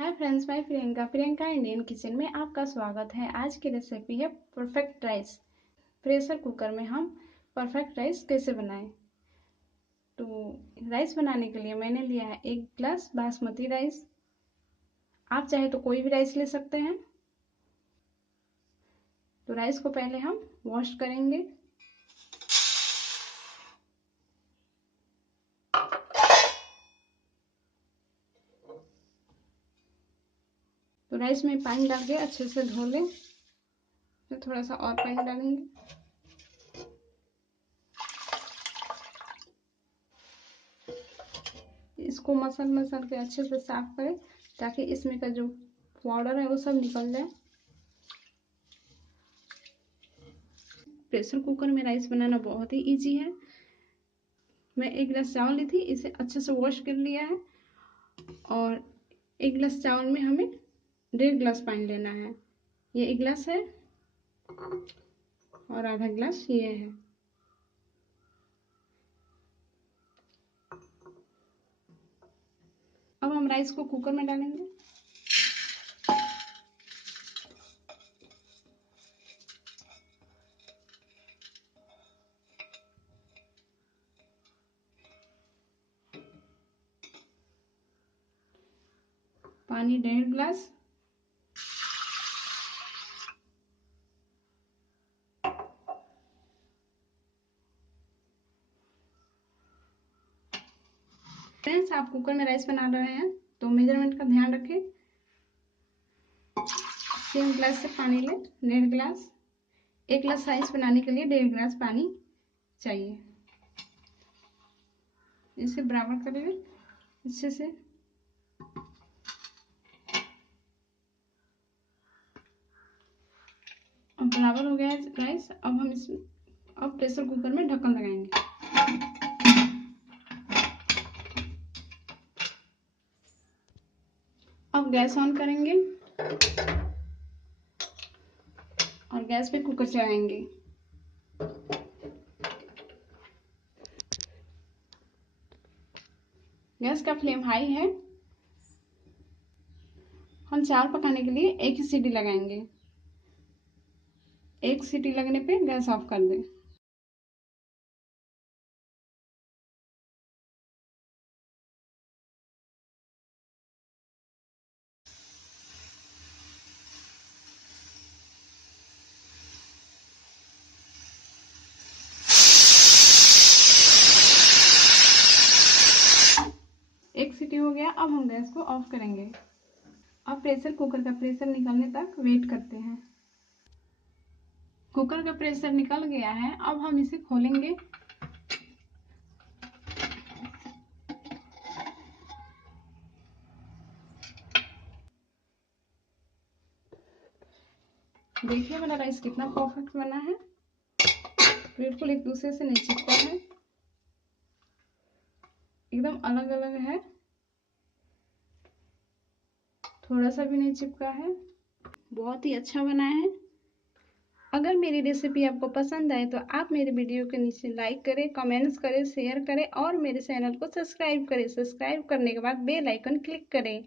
Hi friends, मैं Priyanka Indian kitchen में आपका स्वागत है। आज की रेसिपी है परफेक्ट राइस। प्रेशर कुकर में हम परफेक्ट राइस कैसे बनाएं। तो राइस बनाने के लिए मैंने लिया है 1 गिलास बासमती राइस। आप चाहे तो कोई भी राइस ले सकते हैं। तो राइस को पहले हम वॉश करेंगे। तो राइस में पानी डाल के अच्छे से धो लें। फिर थोड़ा सा और पानी डालेंगे। इसको मसल के अच्छे से साफ करें ताकि इसमें का जो पाउडर है वो सब निकल जाए। प्रेशर कुकर में राइस बनाना बहुत ही इजी है। मैं 1 गिलास चावल ली थी, इसे अच्छे से वॉश कर लिया है। और 1 गिलास चावल में हमें 1.5 गिलास पानी लेना है। ये 1 गिलास है और आधा गिलास ये है। अब हम राइस को कुकर में डालेंगे। पानी 1.5 गिलास। फ्रेंड्स, आप कुकर में राइस बना रहे हैं तो मेजरमेंट का ध्यान रखें। सेम गिलास से पानी लें, 1.5 गिलास। 1 गिलास राइस बनाने के लिए 1.5 गिलास पानी चाहिए। इसे बराबर करेंगे अच्छे से। अब बराबर हो गया है राइस। अब हम अब प्रेशर कुकर में ढक्कन लगाएंगे। अब गैस ऑन करेंगे और गैस पे कुकर चढ़ाएंगे। गैस का फ्लेम हाई है। हम चावल पकाने के लिए 1 ही सीटी लगाएंगे। 1 सीटी लगने पे गैस ऑफ कर दें। एक सीटी हो गया। अब हम गैस को ऑफ करेंगे। अब प्रेशर कुकर का प्रेशर निकलने तक वेट करते हैं। कुकर का प्रेशर निकल गया है। अब हम इसे खोलेंगे। देखिए मेरा राइस कितना परफेक्ट बना है। बिल्कुल एक दूसरे से नहीं चिपका है, एकदम अलग अलग है, थोड़ा सा भी नहीं चिपका है। बहुत ही अच्छा बना है। अगर मेरी रेसिपी आपको पसंद आए तो आप मेरे वीडियो के नीचे लाइक करें, कमेंट्स करें, शेयर करें और मेरे चैनल को सब्सक्राइब करें। सब्सक्राइब करने के बाद बेल आइकन क्लिक करें